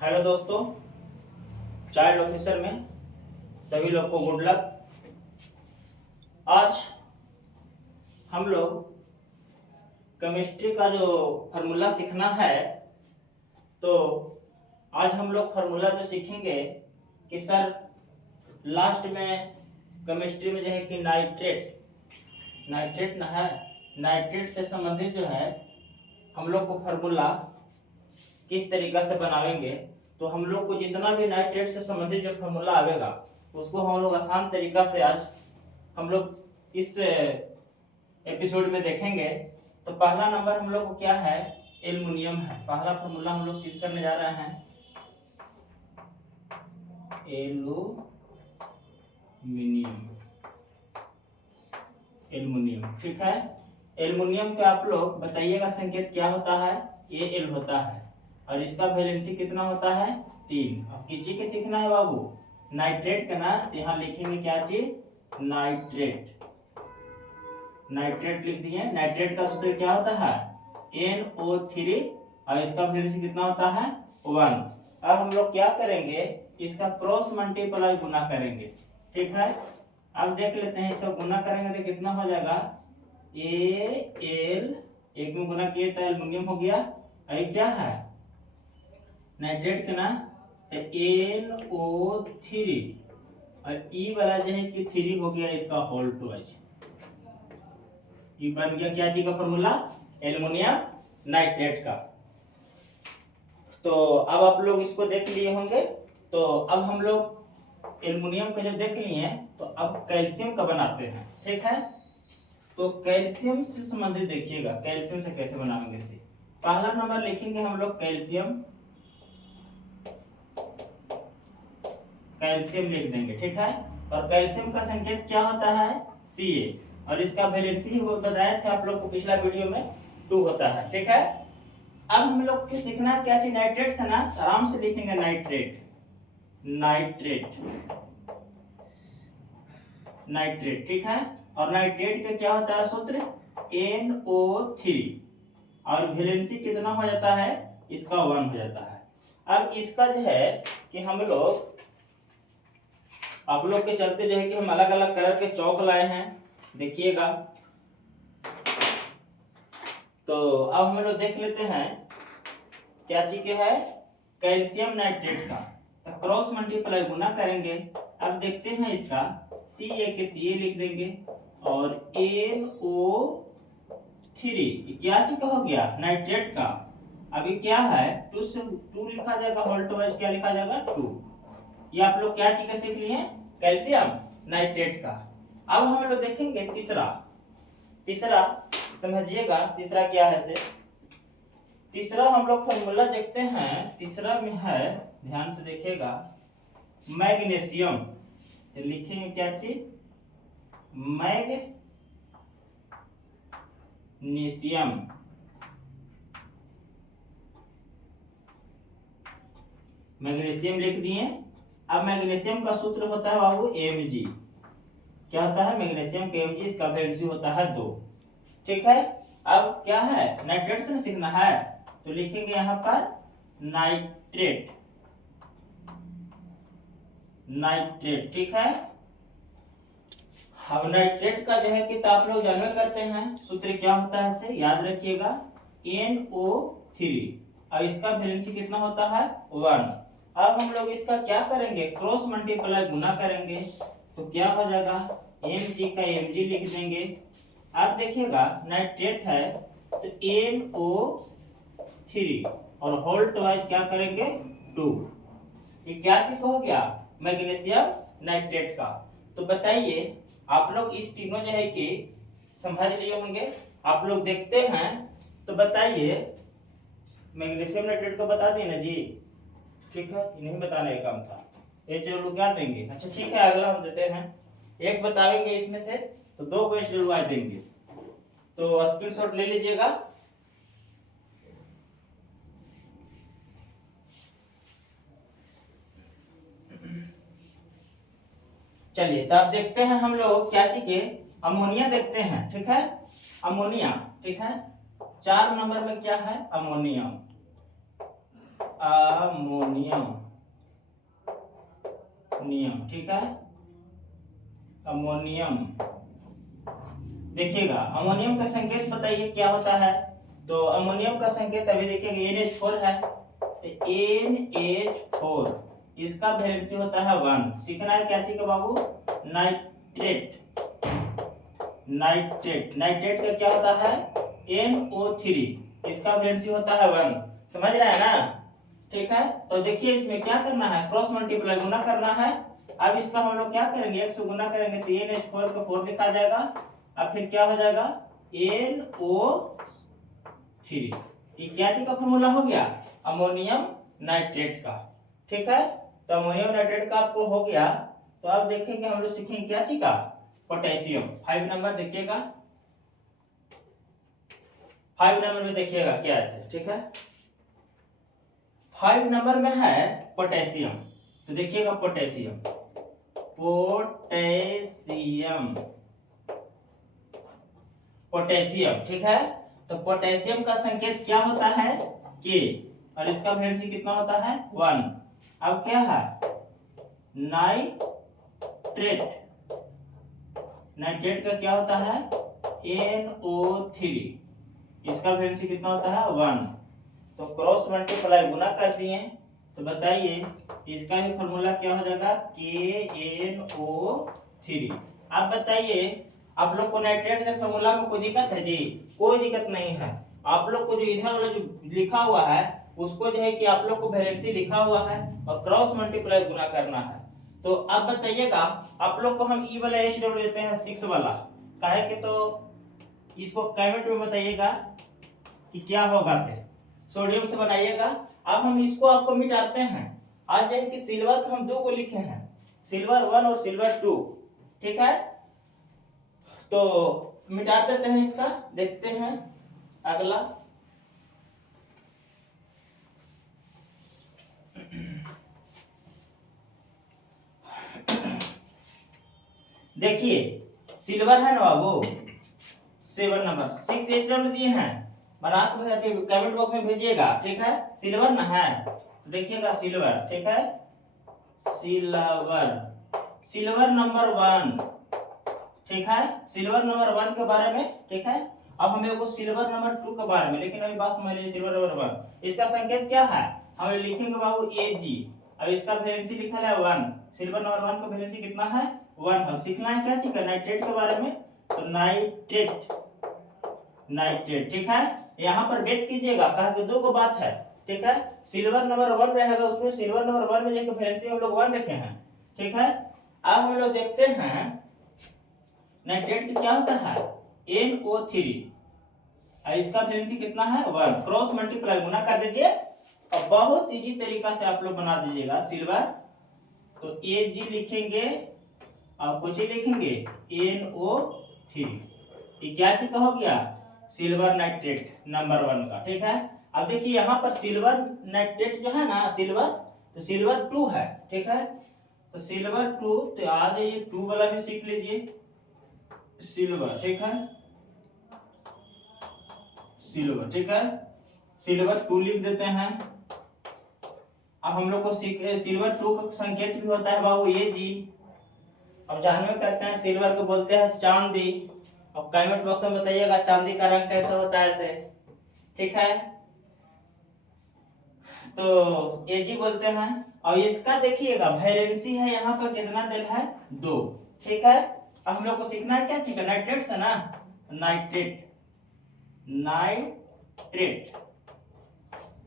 Hello दोस्तों, child officer में सभी लोग को गुड लक। आज हम लोग केमिस्ट्री का जो फार्मूला सीखना है, तो आज हम लोग फार्मूला जो सीखेंगे कि सर लास्ट में केमिस्ट्री में जो है कि नाइट्रेट ना है, नाइट्रेट से संबंधित जो है हम लोग को फार्मूला किस तरीका से बनावेंगे। तो हम लोग को जितना भी नाइट्रेट से संबंधित जो फार्मूला आवेगा उसको हम लोग आसान तरीका से आज हम लोग इस एपिसोड में देखेंगे। तो पहला नंबर हम लोग को क्या है, एल्युमिनियम है। पहला फार्मूला हम लोग सीख करने जा रहे हैं एल्युमिनियम। ठीक है, एल्युमिनियम का आप लोग बताइएगा संकेत क्या होता है। Al होता है और इसका वैलेंसी कितना होता है, 3। अब किसी के सीखना है बाबू नाइट्रेट का ना, तो यहाँ लिखेंगे क्या चीज, नाइट्रेट लिख दिए। नाइट्रेट का सूत्र क्या होता है, NO3 और इसका वैलेंसी कितना होता है, 1। अब हम लोग क्या करेंगे, इसका क्रॉस मल्टीप्लाई गुना करेंगे। ठीक है, अब देख लेते हैं, इसका गुना करेंगे तो कितना हो जाएगा, Al एक में गुना किए तो एल्युमिनियम हो गया। ये क्या है नाइट्रेट का ना, तो NO3 और ई वाला जो है कि 3 हो गया, इसका होल ट्वाइस। ये बन गया क्या चीज का फॉर्मूला, एल्युमिनियम नाइट्रेट का। तो अब आप लोग इसको देख लिए होंगे। तो अब हम लोग एल्युमिनियम का जब देख लिए तो अब कैल्शियम का बनाते हैं। ठीक है, तो कैल्शियम से संबंधित देखिएगा, कैल्शियम से कैसे बनाएंगे। से पहला नंबर लिखेंगे हम लोग कैल्शियम लिख देंगे। ठीक है, और कैल्शियम का संकेत क्या होता है, Ca, और इसका वैलेंसी वो बताए थे आप लोग को पिछला वीडियो में, 2 होता है। ठीक है, अब हम लोग को सीखना है क्या चीज, नाइट्रेट से ना, आराम से लिखेंगे नाइट्रेट। ठीक है, और नाइट्रेट का क्या होता है सूत्र, NO3 और वैलेंसी कितना हो जाता है, इसका 1 हो जाता है। अब इसका जो है कि हम लोग आप लोग के चलते जो है कि हम अलग अलग कलर के चौक लाए हैं, देखिएगा। तो अब हम लोग देख लेते हैं क्या चीज के है, कैल्शियम नाइट्रेट का। तो क्रॉस मल्टीप्लाई गुना करेंगे। अब देखते हैं इसका Ca के Ca लिख देंगे और NO3 क्या चीज का हो गया, नाइट्रेट का। अभी क्या है, 2 से 2 लिखा जाएगा, होल ट्वाइस क्या लिखा जाएगा, 2। ये आप लोग क्या चीज का सीख लिए, कैल्शियम नाइट्रेट का। अब हम लोग देखेंगे तीसरा समझिएगा, तीसरा क्या है से। तीसरा हम लोग फॉर्मूला देखते हैं, तीसरा में है, ध्यान से देखिएगा, मैग्नीशियम। तो लिखेंगे क्या चीज, मैग्नीशियम लिख दिए। अब मैग्नीशियम का सूत्र होता है बाबू Mg। क्या होता है, मैग्नीशियम का Mg, इसका वैलेंसी होता है 2। ठीक है, अब क्या है, नाइट्रेट से सीखना है, तो लिखेंगे यहाँ पर नाइट्रेट। ठीक है, अब नाइट्रेट का जो है कि तो आप लोग जानवे करते हैं सूत्र क्या होता है, से याद रखिएगा, NO3 और इसका वैलेंसी कितना होता है, 1। अब हम लोग इसका क्या करेंगे, क्रॉस मल्टीप्लाई गुना करेंगे। तो क्या हो जाएगा, Mg का Mg लिख देंगे। अब देखिएगा नाइट्रेट है तो NO3 और होल ट्वाइस क्या करेंगे, 2। ये क्या चीज हो गया, मैग्नीशियम नाइट्रेट का। तो बताइए आप लोग इस तीनों जो है कि समझ लिए होंगे। आप लोग देखते हैं तो बताइए, मैग्नीशियम नाइट्रेट को बता दिए ना जी। ठीक है, नहीं बताने का काम था, ये जो लोग क्या देंगे। अच्छा ठीक है, अगला हम देते हैं, एक बतावेंगे इसमें से तो 2 क्वेश्चन डलवा देंगे। तो स्क्रीनशॉट ले लीजिएगा। चलिए, तो अब देखते हैं हम लोग क्या चीज, अमोनिया देखते हैं। ठीक है, अमोनिया। ठीक है, 4 नंबर में क्या है, अमोनियम। अमोनियम नियम, ठीक है, अमोनियम। देखिएगा अमोनियम का संकेत बताइए क्या होता है। तो अमोनियम का संकेत अभी देखिएगा NH4 है, तो NH4 इसका वैलेंसी होता है 1। सीखना है क्या चीज का बाबू, नाइट्रेट। नाइट्रेट, नाइट्रेट का क्या होता है NO3, इसका वैलेंसी होता है 1। समझ रहे हैं ना, ठीक है। तो देखिए इसमें क्या करना है, क्रॉस मल्टीप्लाई गुना करना है। अब इसका हम लोग क्या करेंगे, 1 से गुना करेंगे तो NH4 को 4 लिखा जाएगा। अब फिर क्या हो जाएगा NO3। ये क्या चीज का फॉर्मूला हो गया, अमोनियम नाइट्रेट का, ठीक है। तो अमोनियम नाइट्रेट का आपको हो गया। तो अब देखेंगे हम लोग सीखेंगे क्या चीज का, पोटेशियम। 5 नंबर देखिएगा, 5 नंबर में देखिएगा क्या है, ठीक है। 5 नंबर में है पोटेशियम। तो देखिएगा पोटेशियम, पोटेशियम, पोटेशियम, ठीक है। तो पोटेशियम का संकेत क्या होता है के, और इसका वैलेंसी कितना होता है 1। अब क्या है नाइट्रेट, नाइट्रेट का क्या होता है NO3, इसका वैलेंसी कितना होता है 1। तो क्रॉस मल्टीप्लाई गुना कर दिए, तो बताइए इसका भी फॉर्मूला क्या हो जाएगा KNO3। आप बताइए आप लोग को नाइट्रेट से फॉर्मूला में कोई दिक्कत है जी, कोई दिक्कत नहीं है। आप लोग को जो इधर वाला जो लिखा हुआ है उसको जो है कि आप लोग को वैलेंसी लिखा हुआ है और क्रॉस मल्टीप्लाई गुना करना है। तो अब बताइएगा आप लोग को हम ई वाला HW देते हैं 6 वाला, काहे कि तो इसको कमेंट में बताइएगा कि क्या होगा से, सोडियम से बनाइएगा। अब हम इसको आपको मिटाते हैं। आज है कि सिल्वर का हम 2 को लिखे हैं, सिल्वर 1 और सिल्वर 2, ठीक है। तो मिटा देते हैं इसका, देखते हैं अगला। देखिए सिल्वर है ना बाबू 7 नंबर 6 HW दिए हैं, बना के कमेंट बॉक्स में भेजिएगा, ठीक है। सिल्वर ना है तो देखिएगा सिल्वर, ठीक है, सिल्वर, सिल्वर नंबर 1, ठीक है, सिल्वर नंबर 1 के बारे में, ठीक है। अब हमें को सिल्वर नंबर 2 के बारे में, लेकिन अभी बात समझ लीजिए। सिल्वर नंबर 1 इसका संकेत क्या है, हम लिखेंगे बाबू Ag। अब इसका वैलेंसी लिखा है 1, सिल्वर नंबर 1 का वैलेंसी कितना है 1। हम सीखना है क्या चीज, नाइट्रेट के बारे में। तो नाइट्रेट, नाइट्रेट, ठीक है। यहाँ पर वेट कीजिएगा, कहा कि 2 को बात है, ठीक है। सिल्वर नंबर 1 रहेगा उसमें, सिल्वर नंबर 1 में जो वैलेंसी हम लोग 1 रखे हैं, ठीक है। अब हम लोग देखते हैं नाइट्रेट की क्या होता है NO3, इसका वैलेंसी कितना है 1। क्रॉस मल्टीप्लाई गुना कर दीजिए और बहुत इजी तरीका से आप लोग बना दीजिएगा सिल्वर। तो Ag लिखेंगे और कुछ ही लिखेंगे NO3, ये क्या चीज का हो गया सिल्वर नाइट्रेट नंबर 1 का, ठीक है। अब देखिए यहाँ पर सिल्वर नाइट्रेट जो है ना सिल्वर, तो सिल्वर 2 है, ठीक है। तो सिल्वर 2, तो आ जाइए 2 वाला भी सीख लीजिए, सिल्वर, ठीक है, सिल्वर, ठीक है, सिल्वर 2 लिख देते हैं। अब हम लोग को सिल्वर 2 का संकेत भी होता है बाबू Ag। अब जानवे करते हैं सिल्वर को बोलते हैं चांदी। अब कमेंट बॉक्स में बताइएगा चांदी का रंग कैसा होता है ऐसे, ठीक है। तो Ag बोलते हैं। और इसका देखिएगा वैलेंसी है यहाँ पर कितना दिल है 2, ठीक है। अब हम लोग को सीखना है क्या चीज, नाइट्रेट से ना, नाइट्रेट, नाइट्रेट,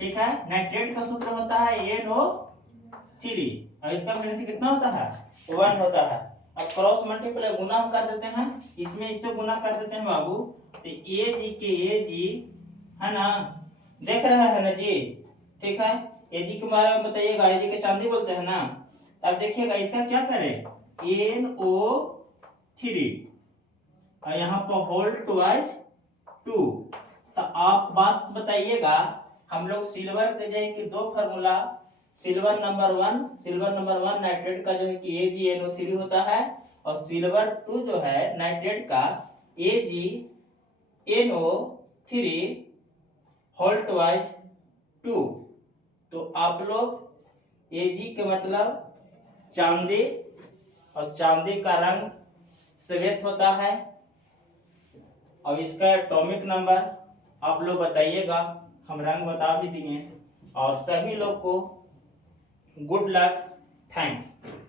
ठीक है। नाइट्रेट का सूत्र होता है NO3 और इसका वैलेंसी कितना होता है 1 होता है। अब क्रॉस मल्टीप्लाई गुना हम कर देते हैं, इसमें इससे गुना कर देते हैं बाबू। तो Ag के Ag है ना, देख रहे हैं ना जी, ठीक है। Ag के बारे में बताइएगा, Ag के चांदी बोलते हैं ना। अब देखिएगा इसका क्या करें NO3 और यहाँ पर होल ट्वाइस 2। तो आप बात बताइएगा, हम लोग सिल्वर के जो है कि 2 फार्मूला, सिल्वर नंबर 1 नाइट्रेट का जो है कि AgNO3 होता है और सिल्वर 2 जो है नाइट्रेट का AgNO3 होल ट्वाइस 2। तो आप लोग Ag के मतलब चांदी, और चांदी का रंग श्वेत होता है। और इसका एटॉमिक नंबर आप लोग बताइएगा, हम रंग बता भी दिए। और सभी लोग को गुड लक, थैंक्स।